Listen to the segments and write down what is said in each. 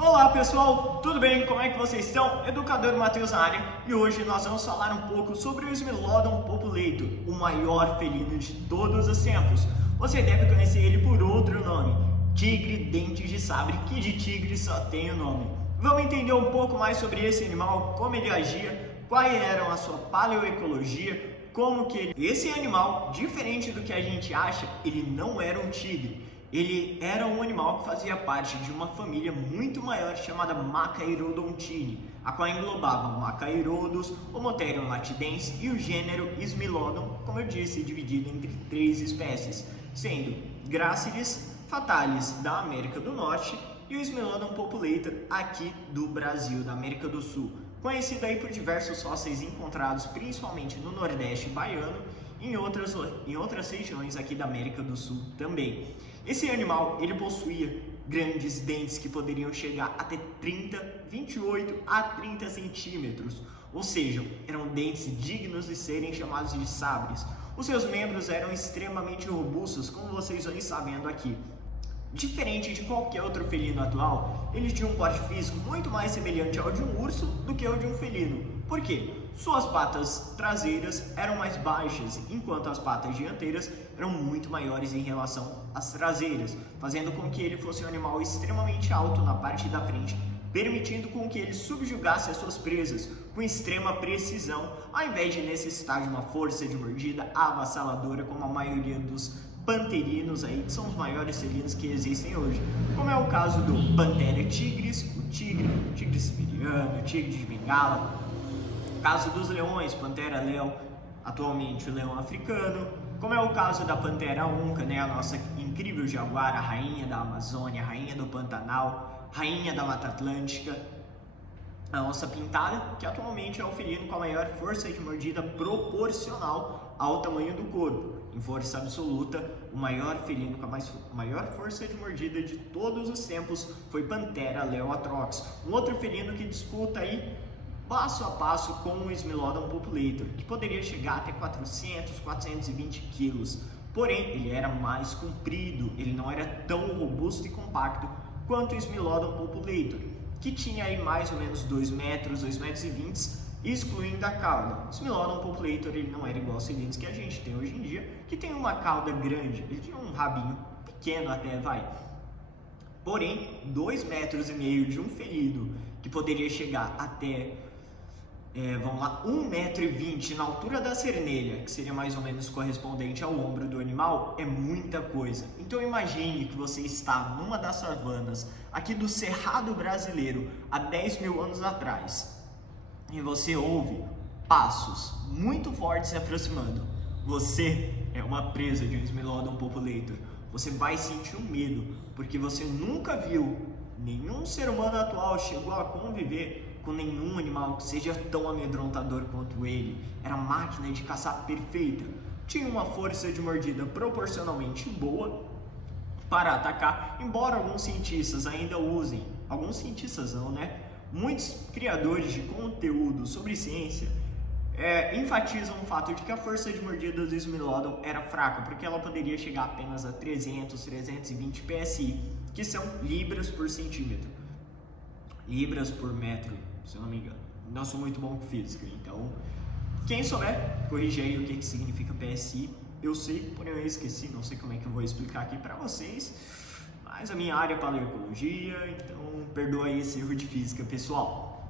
Olá pessoal, tudo bem? Como é que vocês estão? Educador Matheus na área e hoje nós vamos falar um pouco sobre o Smilodon populator, o maior felino de todos os tempos. Você deve conhecer ele por outro nome, tigre dentes de sabre, que de tigre só tem o nome. Vamos entender um pouco mais sobre esse animal, como ele agia, quais eram a sua paleoecologia, como que ele... Esse animal, diferente do que a gente acha, ele não era um tigre. Ele era um animal que fazia parte de uma família muito maior chamada Machairodontini, a qual englobava Machairodus, Homotherium latidens e o gênero Smilodon, como eu disse, dividido entre 3 espécies, sendo Gracilis fatalis da América do Norte e o Smilodon populator aqui do Brasil, da América do Sul, conhecido aí por diversos fósseis encontrados principalmente no Nordeste baiano e em outras regiões aqui da América do Sul também. Esse animal, ele possuía grandes dentes que poderiam chegar até 28 a 30 centímetros, ou seja, eram dentes dignos de serem chamados de sabres. Os seus membros eram extremamente robustos, como vocês vão estar vendo aqui. Diferente de qualquer outro felino atual, ele tinha um porte físico muito mais semelhante ao de um urso do que ao de um felino. Por quê? Suas patas traseiras eram mais baixas, enquanto as patas dianteiras eram muito maiores em relação às traseiras, fazendo com que ele fosse um animal extremamente alto na parte da frente, permitindo com que ele subjugasse as suas presas com extrema precisão, ao invés de necessitar de uma força de mordida avassaladora como a maioria dos panterinos aí, que são os maiores felinos que existem hoje, como é o caso do Panthera tigris, o tigre siberiano, o tigre de Bengala, caso dos leões, Panthera leo, atualmente o leão africano, como é o caso da Panthera onca, né, a nossa incrível jaguar, a rainha da Amazônia, a rainha do Pantanal, rainha da Mata Atlântica, a onça pintada, que atualmente é o felino com a maior força de mordida proporcional ao tamanho do corpo. Em força absoluta, o maior felino com a maior força de mordida de todos os tempos foi Panthera leo atrox, um outro felino que disputa aí passo a passo com o Smilodon populator, que poderia chegar até 400, 420 quilos. Porém, ele era mais comprido, ele não era tão robusto e compacto quanto o Smilodon populator, que tinha aí mais ou menos 2 metros, 2,20 metros, excluindo a cauda. O Smilodon populator ele não era igual aos felinos que a gente tem hoje em dia, que tem uma cauda grande, ele tinha um rabinho pequeno até, vai. Porém, 2,5 metros de um felino, que poderia chegar até... vamos lá, 1,20 m na altura da cernelha, que seria mais ou menos correspondente ao ombro do animal, é muita coisa. Então imagine que você está numa das savanas aqui do Cerrado brasileiro há 10 mil anos atrás e você ouve passos muito fortes se aproximando. Você é uma presa de um Smilodon populator. Você vai sentir um medo, porque você nunca viu, nenhum ser humano atual chegou a conviver com nenhum animal que seja tão amedrontador quanto ele. Era a máquina de caçar perfeita. Tinha uma força de mordida proporcionalmente boa para atacar, embora alguns cientistas ainda usem, alguns cientistas não, né? Muitos criadores de conteúdo sobre ciência enfatizam o fato de que a força de mordida do Smilodon era fraca, porque ela poderia chegar apenas a 300, 320 PSI, que são libras por centímetro. Libras por metro, se eu não me engano. Não sou muito bom com física, então quem souber, corrija aí o que significa PSI. Eu sei, porém eu esqueci, não sei como é que eu vou explicar aqui para vocês, mas a minha área é paleoecologia, então perdoa aí esse erro de física, pessoal.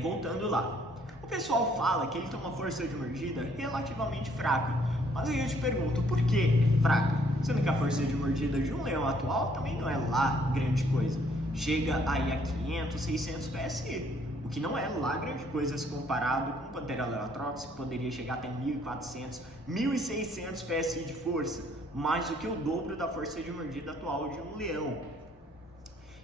Voltando lá, o pessoal fala que ele tem uma força de mordida relativamente fraca, mas aí eu te pergunto, por que é fraca? Sendo que a força de mordida de um leão atual também não é lá grande coisa. Chega aí a 500, 600 PSI, o que não é lá grande coisa se comparado com o Panthera leo atrox, que poderia chegar até 1.400, 1.600 PSI de força, mais do que o dobro da força de mordida atual de um leão.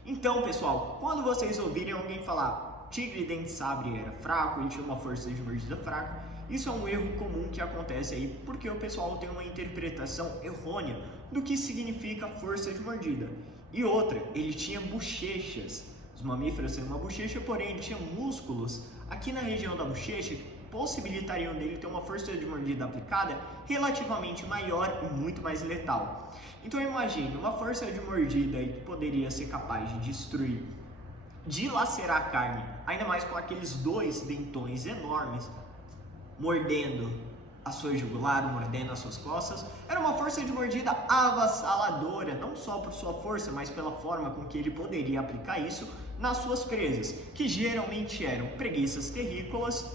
Então, pessoal, quando vocês ouvirem alguém falar tigre dente sabre era fraco, ele tinha uma força de mordida fraca, isso é um erro comum que acontece aí, porque o pessoal tem uma interpretação errônea do que significa força de mordida. E outra, ele tinha bochechas. Os mamíferos têm uma bochecha, porém ele tinha músculos aqui na região da bochecha possibilitariam dele ter uma força de mordida aplicada relativamente maior e muito mais letal. Então imagine uma força de mordida aí que poderia ser capaz de destruir, dilacerar a carne, ainda mais com aqueles dois dentões enormes mordendo a sua jugular, mordendo as suas costas. Era uma força de mordida avassaladora, não só por sua força, mas pela forma com que ele poderia aplicar isso nas suas presas, que geralmente eram preguiças terrícolas,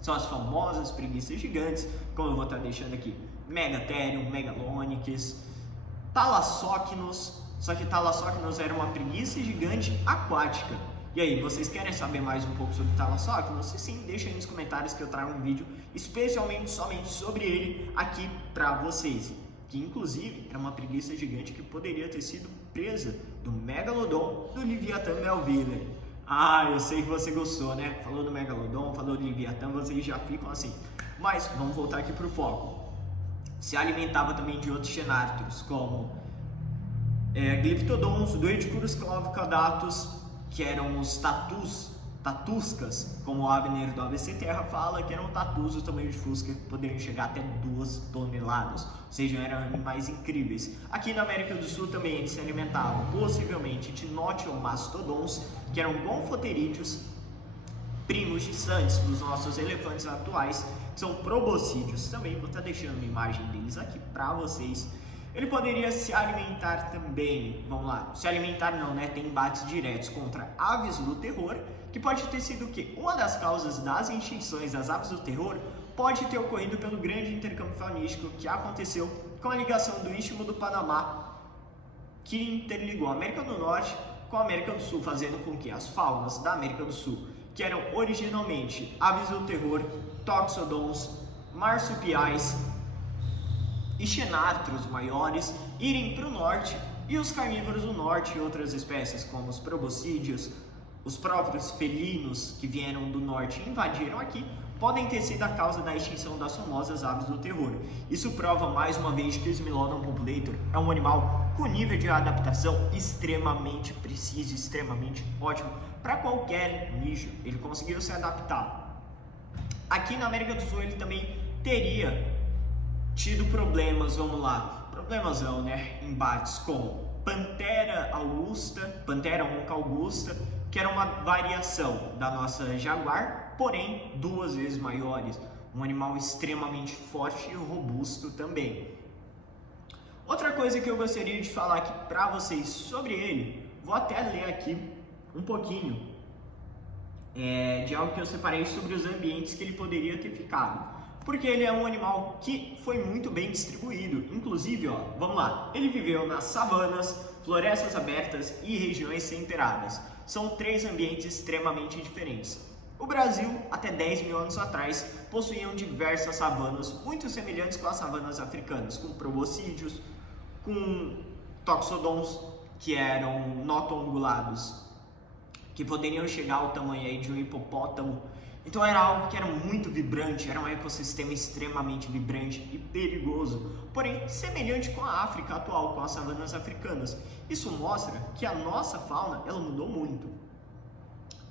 são as famosas preguiças gigantes, como eu vou estar deixando aqui, Megatherium, Megalonyx, Thalassocnus. Só que Thalassocnus era uma preguiça gigante aquática. E aí, vocês querem saber mais um pouco sobre Thalassocnus? Se sim, deixa aí nos comentários que eu trago um vídeo especialmente somente sobre ele aqui pra vocês. Que inclusive era uma preguiça gigante que poderia ter sido presa do Megalodon do Leviathan Melville. Ah, eu sei que você gostou, né? Falou do Megalodon, falou do Leviathan, vocês já ficam assim. Mas vamos voltar aqui pro foco. Se alimentava também de outros xenartros, como Glyptodons, Doedicurus clavicaudatus, que eram os tatuscas, como o Abner do ABC Terra fala, que eram tatus do tamanho de fusca, que poderiam chegar até 2 toneladas, ou seja, eram animais incríveis. Aqui na América do Sul também eles se alimentavam possivelmente de Notioomastodons, que eram gonfoterídeos, primos distantes dos nossos elefantes atuais, que são proboscídeos. Também vou estar deixando uma imagem deles aqui para vocês. Ele poderia se alimentar também, vamos lá, se alimentar não, né? Tem embates diretos contra aves do terror, que pode ter sido o quê? Uma das causas das extinções das aves do terror pode ter ocorrido pelo grande intercâmbio faunístico que aconteceu com a ligação do Istmo do Panamá, que interligou a América do Norte com a América do Sul, fazendo com que as faunas da América do Sul, que eram originalmente aves do terror, toxodons, marsupiais e xenartros maiores, irem para o norte, e os carnívoros do norte e outras espécies como os proboscídeos, os próprios felinos que vieram do norte e invadiram aqui, podem ter sido a causa da extinção das famosas aves do terror. Isso prova mais uma vez que o Smilodon populator é um animal com nível de adaptação extremamente preciso, extremamente ótimo para qualquer nicho. Ele conseguiu se adaptar. Aqui na América do Sul ele também teria tido problemas, vamos lá, problemas não, né? Embates com Panthera onca augusta, que era uma variação da nossa jaguar, porém 2 vezes maiores, um animal extremamente forte e robusto também. Outra coisa que eu gostaria de falar aqui para vocês sobre ele, vou até ler aqui um pouquinho de algo que eu separei sobre os ambientes que ele poderia ter ficado. Porque ele é um animal que foi muito bem distribuído. Inclusive, ó, vamos lá, ele viveu nas savanas, florestas abertas e regiões temperadas. São 3 ambientes extremamente diferentes. O Brasil, até 10 mil anos atrás, possuía diversas savanas muito semelhantes com as savanas africanas, com proboscídeos, com toxodons, que eram notoungulados, que poderiam chegar ao tamanho aí de um hipopótamo. Então era algo que era muito vibrante, era um ecossistema extremamente vibrante e perigoso, porém semelhante com a África atual, com as savanas africanas. Isso mostra que a nossa fauna ela mudou muito.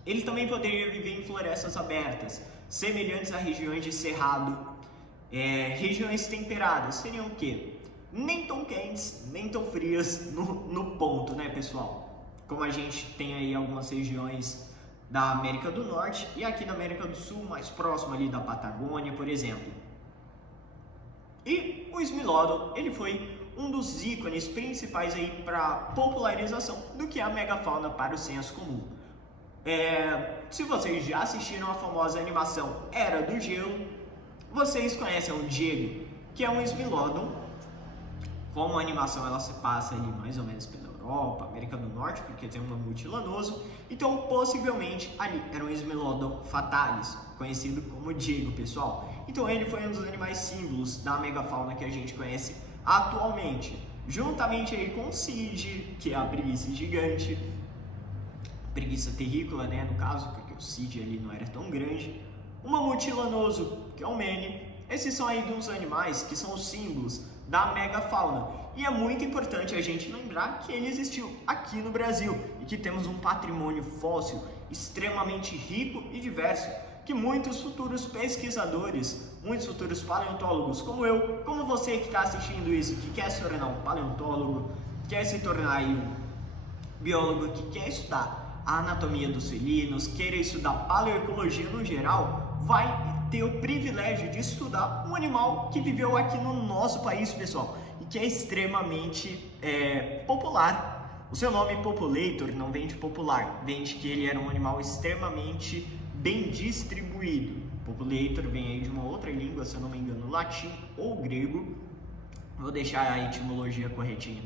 Ele também poderia viver em florestas abertas, semelhantes a regiões de cerrado, regiões temperadas. Seriam o quê? Nem tão quentes, nem tão frias no ponto, né, pessoal? Como a gente tem aí algumas regiões da América do Norte e aqui na América do Sul, mais próximo ali da Patagônia, por exemplo. E o Smilodon, ele foi um dos ícones principais aí para popularização do que é a megafauna para o senso comum. Se vocês já assistiram a famosa animação Era do Gelo, vocês conhecem o Diego, que é um Smilodon. Como a animação ela se passa ali mais ou menos pela Europa, América do Norte, porque tem um mamute lanoso, então possivelmente ali era um Smilodon fatalis, conhecido como Diego, pessoal. Então ele foi um dos animais símbolos da megafauna que a gente conhece atualmente, juntamente aí com o Cid, que é a preguiça gigante, preguiça terrícola, né, no caso, porque o Cid ali não era tão grande, o mamute lanoso, que é o Mene. Esses são aí dos animais que são os símbolos da megafauna. E é muito importante a gente lembrar que ele existiu aqui no Brasil e que temos um patrimônio fóssil extremamente rico e diverso, que muitos futuros pesquisadores, muitos futuros paleontólogos, como eu, como você que está assistindo isso, que quer se tornar um paleontólogo, quer se tornar aí um biólogo, que quer estudar a anatomia dos felinos, queira estudar paleoecologia no geral, vai ter o privilégio de estudar um animal que viveu aqui no nosso país, pessoal, e que é extremamente popular. O seu nome Populator não vem de popular, vem de que ele era um animal extremamente bem distribuído. Populator vem aí de uma outra língua, se eu não me engano, latim ou grego. Vou deixar a etimologia corretinha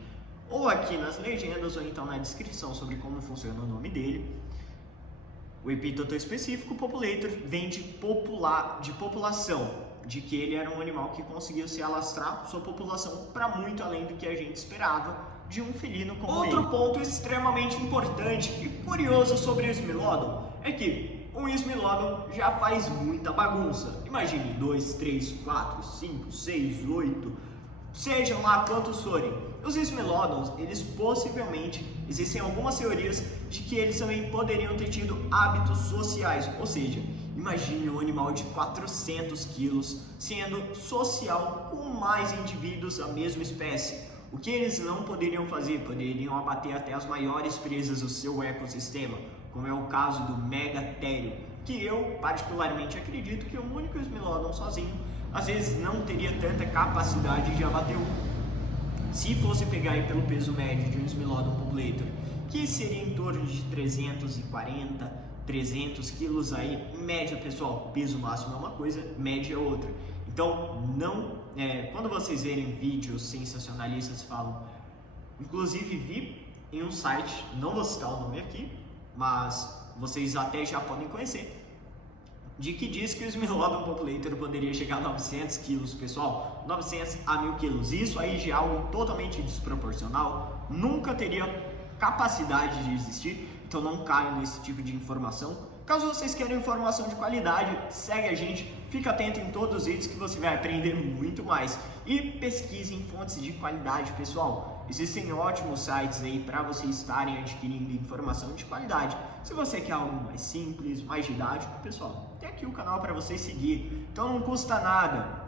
ou aqui nas legendas ou então na descrição sobre como funciona o nome dele. O epíteto específico, populator, vem de população, de que ele era um animal que conseguia se alastrar sua população para muito além do que a gente esperava de um felino como ele. Outro ponto extremamente importante e curioso sobre o Smilodon é que o Smilodon já faz muita bagunça. Imagine 2, 3, 4, 5, 6, 8, sejam lá quantos forem. Os Smilodons, eles possivelmente, existem algumas teorias de que eles também poderiam ter tido hábitos sociais, ou seja, imagine um animal de 400 quilos sendo social com mais indivíduos da mesma espécie. O que eles não poderiam fazer? Poderiam abater até as maiores presas do seu ecossistema, como é o caso do megatério, que eu particularmente acredito que o único Smilodon sozinho às vezes não teria tanta capacidade de abater um. Se fosse pegar aí pelo peso médio de um Smilodon populator, que seria em torno de 340, 300 quilos aí, média, pessoal, peso máximo é uma coisa, média é outra. Então, quando vocês verem vídeos sensacionalistas falam, inclusive vi em um site, não vou citar o nome aqui, mas vocês até já podem conhecer, de que diz que o Smilodon populator poderia chegar a 900 quilos, pessoal, 900 a 1000 quilos. Isso aí já é algo totalmente desproporcional, nunca teria capacidade de existir, então não caiam nesse tipo de informação. Caso vocês queiram informação de qualidade, segue a gente, fica atento em todos os vídeos que você vai aprender muito mais. E pesquise em fontes de qualidade, pessoal. Existem ótimos sites aí para vocês estarem adquirindo informação de qualidade. Se você quer algo mais simples, mais didático, pessoal, tem aqui o canal para você seguir. Então não custa nada,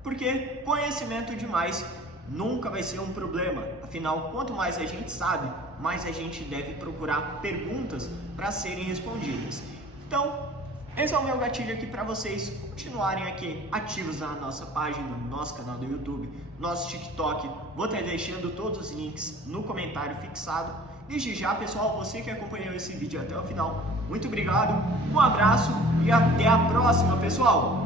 porque conhecimento demais nunca vai ser um problema. Afinal, quanto mais a gente sabe, mais a gente deve procurar perguntas para serem respondidas. Então, esse é o meu gatilho aqui para vocês continuarem aqui ativos na nossa página, no nosso canal do YouTube, nosso TikTok. Vou estar deixando todos os links no comentário fixado. Desde já, pessoal, você que acompanhou esse vídeo até o final, muito obrigado, um abraço e até a próxima, pessoal!